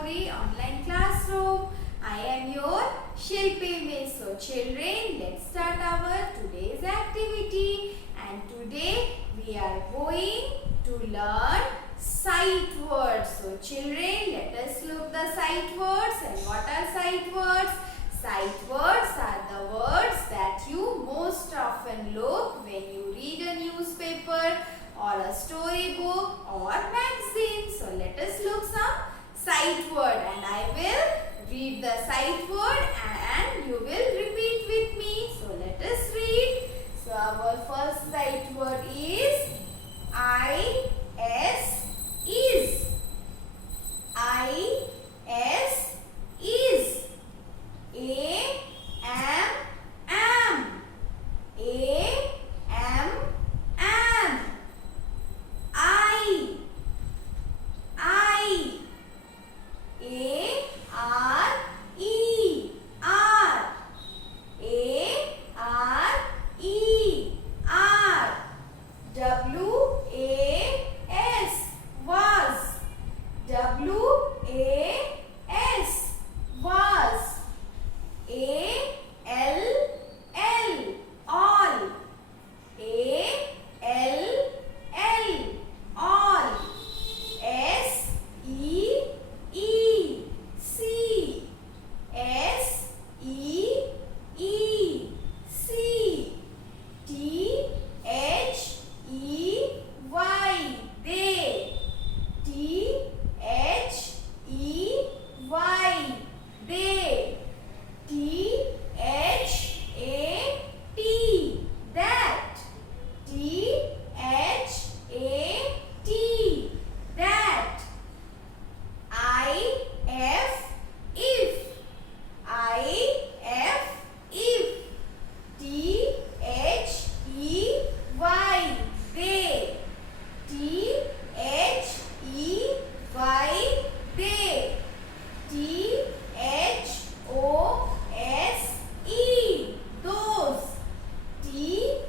Story Online Classroom. I am your Shilpi Miss. So children, let's start our today's activity. And today we are going to learn sight words. So children, let us look the sight words. And what are sight words? Sight words are the words that you most often look when you read a newspaper or a storybook or magazine. So let us look some sight word, and I will read the sight word and you will repeat with me. So let us read. So our first sight word is I-S, is. I-S, is. A-M, am. A-M, am. I, A-R, E, R. A-R, E, R. W-A-S, was. W-A-S, was. A-L-L, all. A-L-L, all. S-E-E, see. S-E-E, see. T-H-E-Y, they. T-H-E-Y, they. T-H-A-T, that. T-H-A-T, that. I-F, if. I-F, if. T-H-E-Y, they. T-H-E-Y, they. T-H-O-S-E, those. T-H-O-S-E,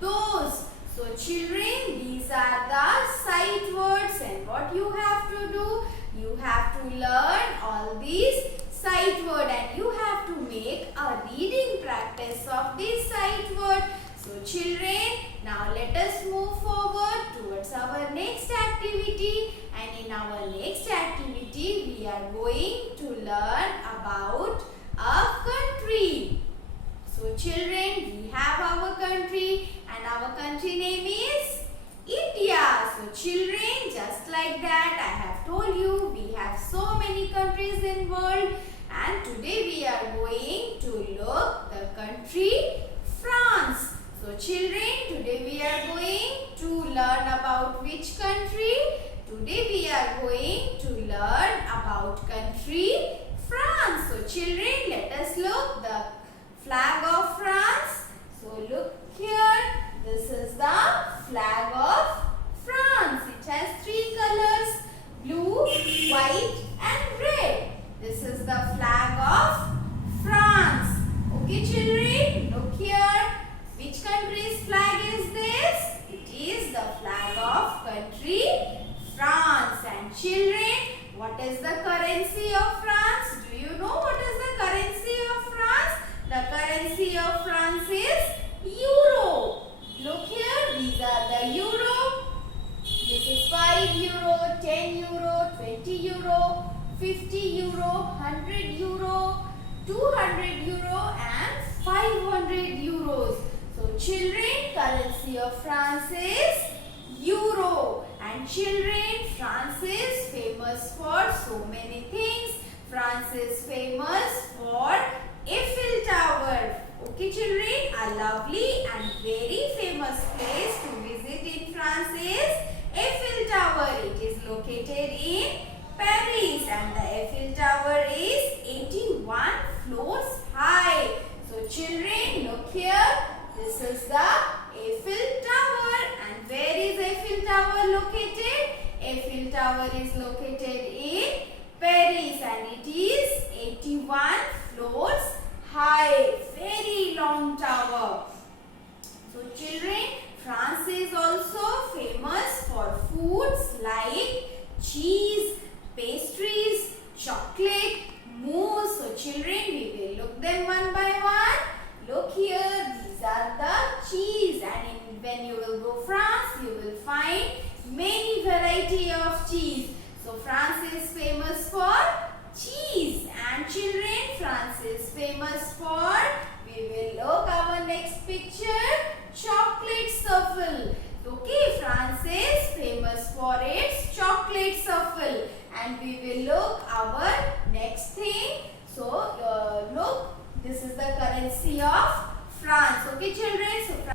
those. So children, these are the sight words, and what you have to do? You have to learn all these sight words, and you have to make a reading practice of this sight word. So children, now let us move forward towards our next activity, and in our next activity we are going to learn about a country. So children, we have our country, and our country name is India. So children, just like that I have told you, we have so many countries in world, and today we are going to look the country France. So children, today we are going to learn about which country? Today we are going to learn about country France. So children, let us look the flag of France. So look here, this is the flag of France. It has three colors, blue, white and red. This is the flag of France. Okay children, look here. Which country's flag is this? It is the flag of country France. And children, what is the currency of France? Do you know what is the currency of France? The currency of France is euro. Look here, these are the euro. This is 5 euro, 10 euro, 20 euro, 50 euro, 100 euro, 200 euro and 500 euros. So children, currency of France is euro. And children, France is famous for so many things. France is famous for Eiffel Tower. Okay children, a lovely and very famous place to visit in France is Eiffel Tower. It is located in Paris, and the Eiffel Tower is 81 floors high. So children, look here. This is the Eiffel Tower. And where is Eiffel Tower located? Eiffel Tower is located in Paris, and it is 81 floors high. Very long tower. So children, France cheese, pastries, chocolate, mousse. So children, we will look them one by one. Look here, these are the cheese, and when you will go France, you will find many variety of cheese. So France is famous for cheese, and children, France is famous for, we will look our next picture, chocolate truffle. Okay, France is famous for its chocolate truffle, and we will look our next thing. So look, this is the currency of France. Okay children,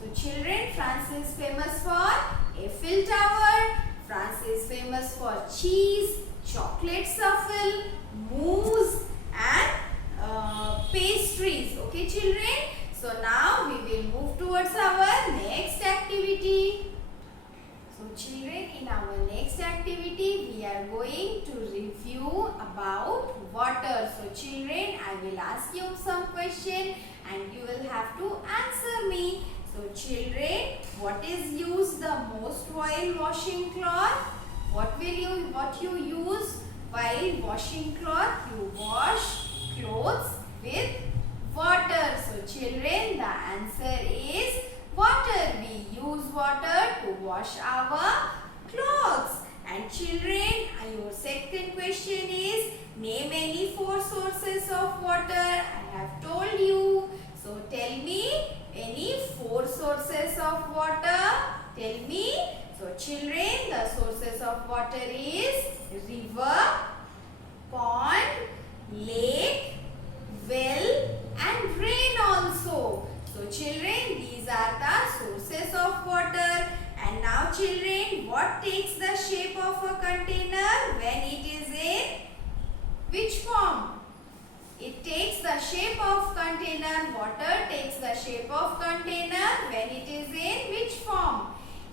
so children, France is famous for Eiffel Tower, France is famous for cheese, chocolate truffle, mousse and pastries. Okay children, so now we will move towards our next activity. So children, in our next activity we are going to review about water. So children, I will ask you some question and you will have to answer me. So children, what is used the most while washing cloth? What you use while washing cloth? You wash clothes with water. So children, the answer is water. We use water to wash our clothes. And children, your second question is, name any 4 sources of water. I have told you. So tell me any 4 sources of water. Tell me. So children, the sources of water is river, pond, lake, well and rain also. So children, these are the sources of water. And now children, what takes the shape of a container when it is in which form? It takes the shape of container. Water takes the shape of container when it is in which form?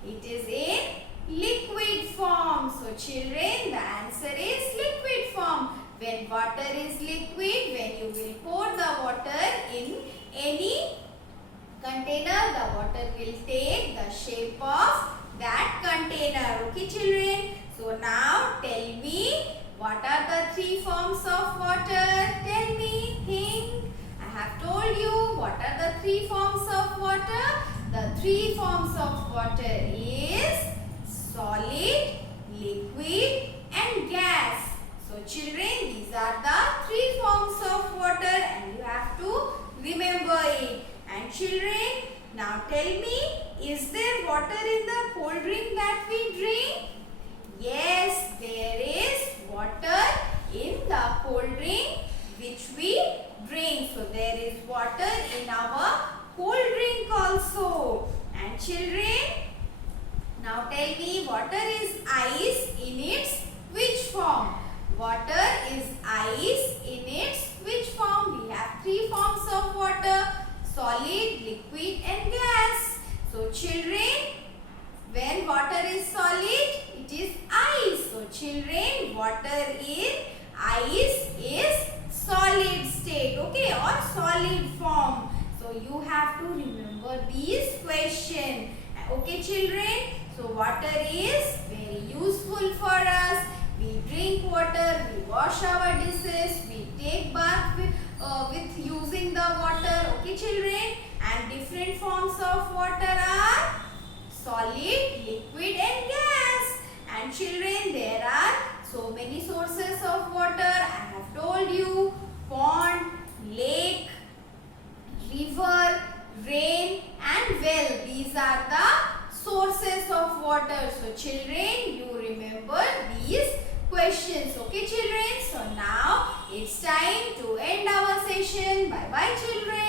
It is in liquid form. So children, the answer is liquid form. When water is liquid, when you will pour the water in any container, the water will take the shape of that container. Okay children, so now tell me, what are the 3 forms of water? Tell me, think. I have told you, what are the 3 forms of water? The 3 forms of water is solid, liquid and gas. So children, these are the 3 forms of water and you have to remember it. And children, now tell me, is there water in the cold drink that we drink? Yes, there is water in the cold drink which we drink. So there is water in our cold drink also. And children, now tell me, water is ice in its which form? Water is ice in its which form? We have 3 forms of water: solid, liquid and gas. So children, when water is solid, it is ice. So children, water in ice is solid state, okay, or solid form. So you have to remember these questions. Okay children, so water is very useful for us. We drink water, we wash our dishes, we take bath with using the water. Okay children, and different forms of water are solid, liquid and gas. And children, there are so many sources of water. I have told you: pond, lake, river, rain and well. These are the sources of water. So children, you remember these questions. Okay children, so now it's time to end our session. Bye bye children.